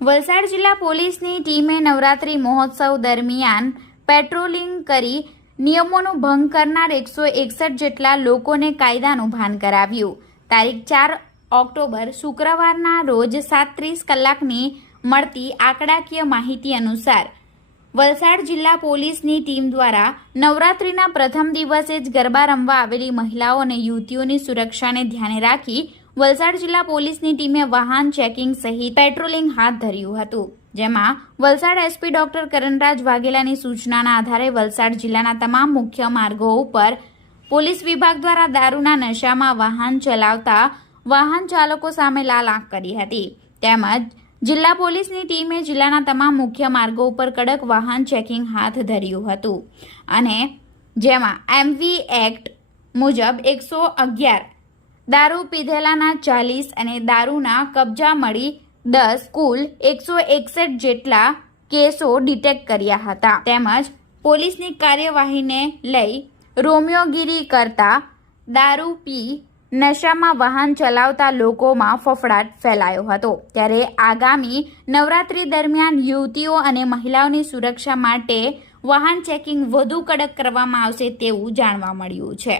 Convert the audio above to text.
વલસાડ જિલ્લા પોલીસની ટીમે નવરાત્રી મહોત્સવ દરમિયાન પેટ્રોલિંગ કરી નિયમોનો ભંગ કરનાર 161 જેટલા લોકોને કાયદાનું ભાન કરાવ્યું. તારીખ 4 ઓક્ટોબર શુક્રવારના રોજ 7:30 કલાકની મળતી આંકડાકીય માહિતી અનુસાર વલસાડ જિલ્લા પોલીસની ટીમ દ્વારા નવરાત્રીના પ્રથમ દિવસે જ ગરબા રમવા આવેલી મહિલાઓ અને યુવતીઓની સુરક્ષાને ધ્યાને રાખી વલસાડ જિલ્લા પોલીસની ટીમે વાહન ચેકિંગ સહિત પેટ્રોલિંગ હાથ ધર્યું હતું. જેમાં વલસાડ એસપી ડોક્ટર કરણરાજ વાઘેલાની સૂચનાના આધારે વલસાડ જિલ્લાના તમામ મુખ્ય માર્ગો ઉપર પોલીસ વિભાગ દ્વારા દારૂના નશામાં વાહન ચલાવતા વાહન ચાલકો સામે લાલ આંખ કરી હતી. તેમજ જિલ્લા પોલીસની ટીમે જિલ્લાના તમામ મુખ્ય માર્ગો ઉપર કડક વાહન ચેકિંગ હાથ ધર્યું હતું અને જેમાં એમવી એક્ટ મુજબ 111 દારૂ પીધેલાના 40 અને દારૂના કબજા મળી 10 કુલ 161 જેટલા કેસો ડિટેક્ટ કર્યા હતા. તેમજ પોલીસની કાર્યવાહીને લઈ રોમિયોગીરી કરતા દારૂ પી નશામાં વાહન ચલાવતા લોકોમાં ફફડાટ ફેલાયો હતો. ત્યારે આગામી નવરાત્રી દરમિયાન યુવતીઓ અને મહિલાઓની સુરક્ષા માટે વાહન ચેકિંગ વધુ કડક કરવામાં આવશે તેવું જાણવા મળ્યું છે.